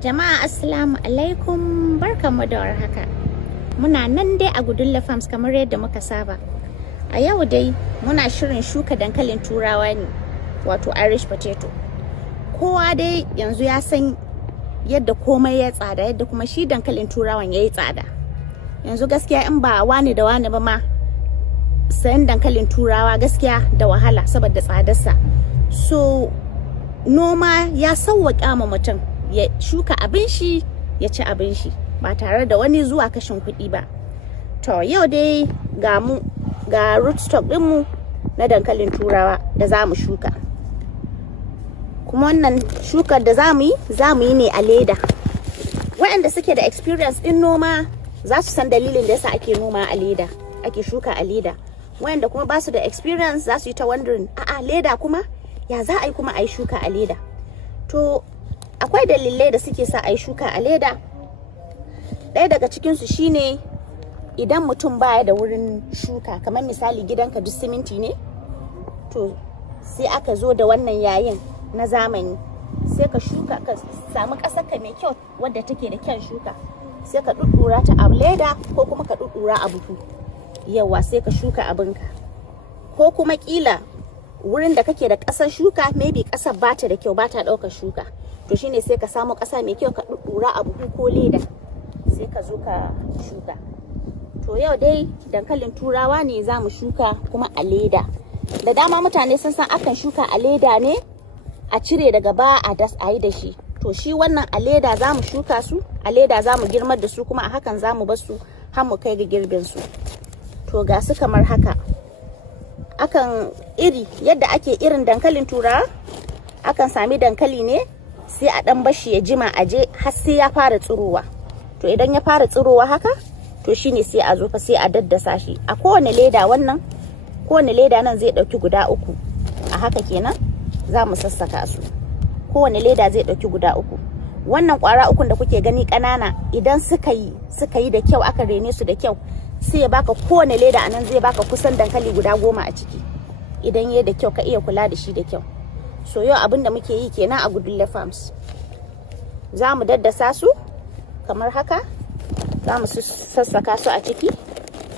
Jama'a assalamu alaikum, barkanmu da warhaka. Muna nan dai a Gudulla Farms kamar yadda muka saba. A yau dai muna shirin shuka dankalin turawa ne, wato Irish potato. Kowa dai yanzu ya san yadda komai ya tsada, yadda kuma shi dankalin turawan ya yi tsada. Yanzu gaskiya in ba wani da wani ba ma sayan dankalin turawa gaskiya da wahala saboda tsadarsa. So noma ya sauwaƙa ma mutum ya shuka abin shi ya ci abin shi ba tare da wani zuwa kashin kuɗi ba. To yau dai ga rootstock ɗinmu na dankalin turawa da za mu shuka. Kuma wannan shukar da za mu yi ne a leda. Waɗanda suke da experience ɗin noma za su san dalilin da yasa ake noma a leda, ake shuka a leda. Waɗanda kuma ba su da experience za su yi ta wondering, a'a leda kuma ya za a yi kuma a yi shuka a leda. To akwai dalilai da suke sa a yi shuka a leda. Ɗaya daga cikinsu shine idan mutum baya da wurin shuka, kamar misali gidanka duk siminti ne, to sai aka zo da wannan yayin na zamani, sai ka shuka, ka samu ƙasarka mai kyau wadda take da kyan shuka, sai ka ɗuɗɗura ta a leda ko kuma ka ɗuɗɗura a buhu. Yawa sai ka shuka abinka. Ko kuma ƙila wurin da kake da ƙasar shuka, maybe ƙasar bata da kyau, bata ɗaukar shuka, to shine sai ka samu ƙasa mai kyau ka ɗuɗɗura a buhu ko leda, sai ka zo ka shuka. To yau dai dankalin turawa ne za mu shuka kuma a leda. Da dama mutane sun san akan shuka a leda ne a cire daga ba a yi da shi. To shi wannan a leda za mu shuka su, a leda za mu girmar da su, kuma a hakan za mu bar su har mu kai ga girbin su. To ga su kamar haka. Akan yadda ake irin dankalin turawa, akan sami dankali ne sai a dan bashi ya jima aje har sai ya fara tsirowa. To idan ya fara tsirowa haka, to shine sai a zo fa sai a daddasa shi. A kowane leda nan zai dauki guda 3. A haka kenan za mu sassaka su. Kowane leda zai dauki guda 3. Wannan kwara 3 da kuke gani kanana, idan suka yi da kyau, aka rene su da kyau, sai ya baka kowane leda anan zai baka kusan dankali guda 10 a ciki. Idan yayi da kyau, ka iya kula da shi da kyau. So yau abin da muke yi kenan a Gudulla Farms. Za mu daddasa su kamar haka, za mu sassaka su a ciki,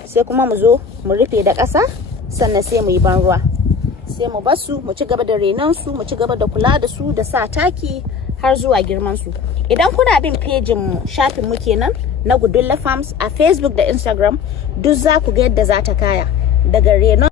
sai kuma mu zo mu rufe da ƙasa, sannan sai mu yi ban ruwa, sai mu bar su mu ci gaba da renon su, mu ci gaba da kula da su, da sa taki har zuwa girman su. Idan kuna bin pejin shafin mu kenan na Gudulla Farms a Facebook da Instagram, duk za ku ga yadda za ta kaya daga renon